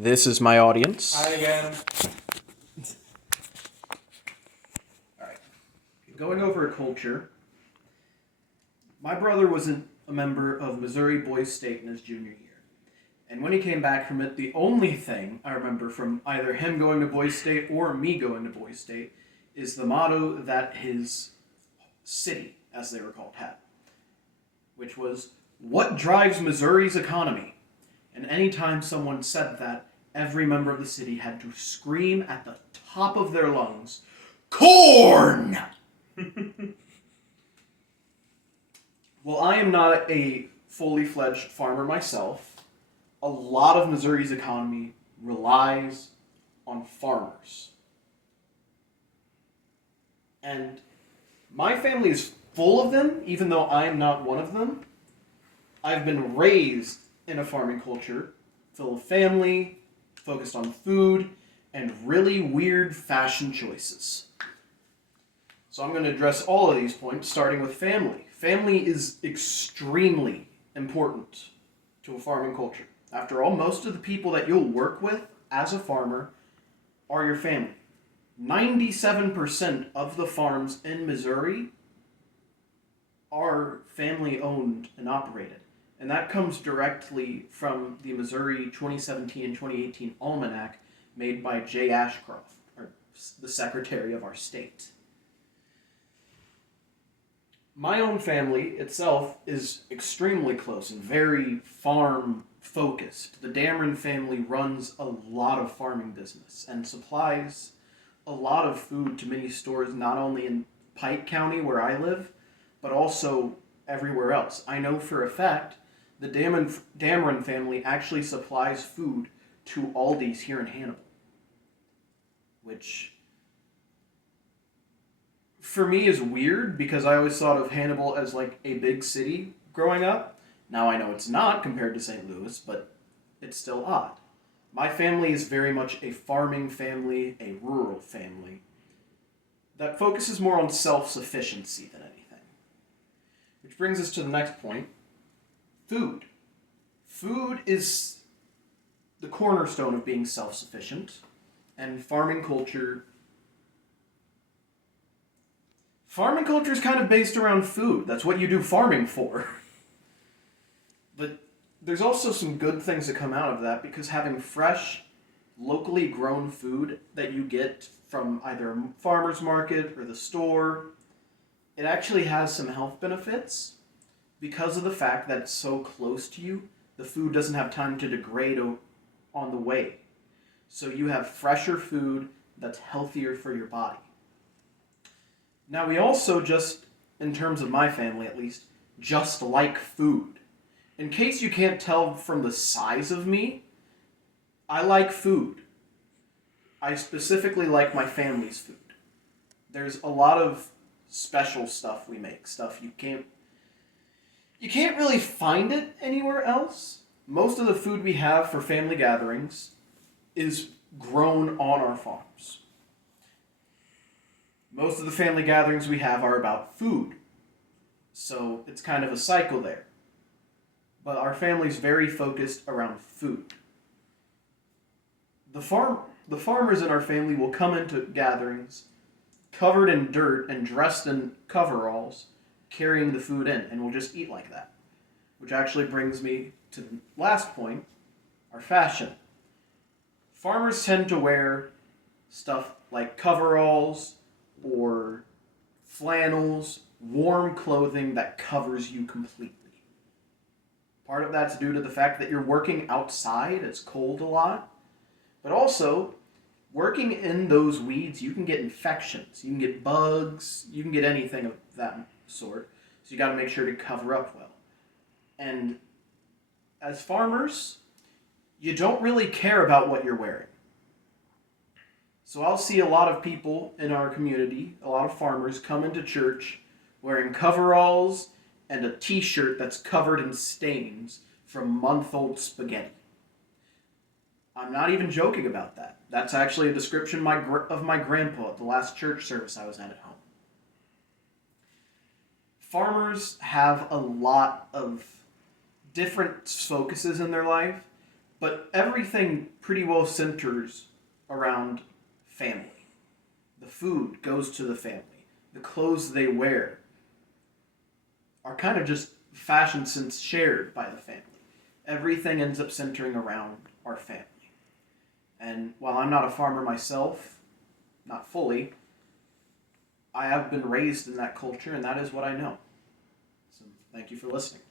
This is my audience. Hi again. Alright. Going over a culture. My brother was a member of Missouri Boys State in his junior year. And when he came back from it, the only thing I remember from either him going to Boys State or me going to Boys State is the motto that his city, as they were called, had. Which was, "What drives Missouri's economy?" And anytime someone said that, every member of the city had to scream at the top of their lungs, "Corn!" Well, I am not a fully fledged farmer myself. A lot of Missouri's economy relies on farmers. And my family is full of them, even though I'm not one of them. I've been raised in a farming culture, full of family, focused on food, and really weird fashion choices. So I'm going to address all of these points, starting with family. Family is extremely important to a farming culture. After all, most of the people that you'll work with as a farmer are your family. 97% of the farms in Missouri are family owned and operated. And that comes directly from the Missouri 2017 and 2018 Almanac made by Jay Ashcroft, or the secretary of our state. My own family itself is extremely close and very farm focused. The Dameron family runs a lot of farming business and supplies a lot of food to many stores, not only in Pike County where I live, but also everywhere else. I know for a fact the Dameron family actually supplies food to Aldi's here in Hannibal, which for me is weird because I always thought of Hannibal as like a big city growing up. Now I know it's not compared to St. Louis, but it's still odd. My family is very much a farming family, a rural family that focuses more on self-sufficiency than anything. Which brings us to the next point, food. Food is the cornerstone of being self-sufficient, and farming culture is kind of based around food. That's what you do farming for. But there's also some good things that come out of that because having fresh, locally grown food that you get from either a farmer's market or the store, it actually has some health benefits because of the fact that it's so close to you. The food doesn't have time to degrade on the way. So you have fresher food that's healthier for your body. Now, we also just, in terms of my family at least, just like food. In case you can't tell from the size of me, I like food. I specifically like my family's food. There's a lot of special stuff we make, stuff you can't really find it anywhere else. Most of the food we have for family gatherings is grown on our farms. Most of the family gatherings we have are about food. So it's kind of a cycle there. But our family's very focused around food. The farmers in our family will come into gatherings covered in dirt and dressed in coveralls, carrying the food in, and we'll just eat like that. Which actually brings me to the last point, our fashion. Farmers tend to wear stuff like coveralls or flannels, warm clothing that covers you completely. Part of that's due to the fact that you're working outside, it's cold a lot, but also working in those weeds, you can get infections, you can get bugs, you can get anything of that sort, so you got to make sure to cover up well. And as farmers, you don't really care about what you're wearing. So I'll see a lot of people in our community, a lot of farmers, come into church wearing coveralls and a t-shirt that's covered in stains from month-old spaghetti. I'm not even joking about that. That's actually a description of my grandpa at the last church service I was at home. Farmers have a lot of different focuses in their life, But everything pretty well centers around family. The food goes to the family. The clothes they wear are kind of just fashion sense shared by the family. Everything ends up centering around our family. And while I'm not a farmer myself, not fully, I have been raised in that culture, and that is what I know. So thank you for listening.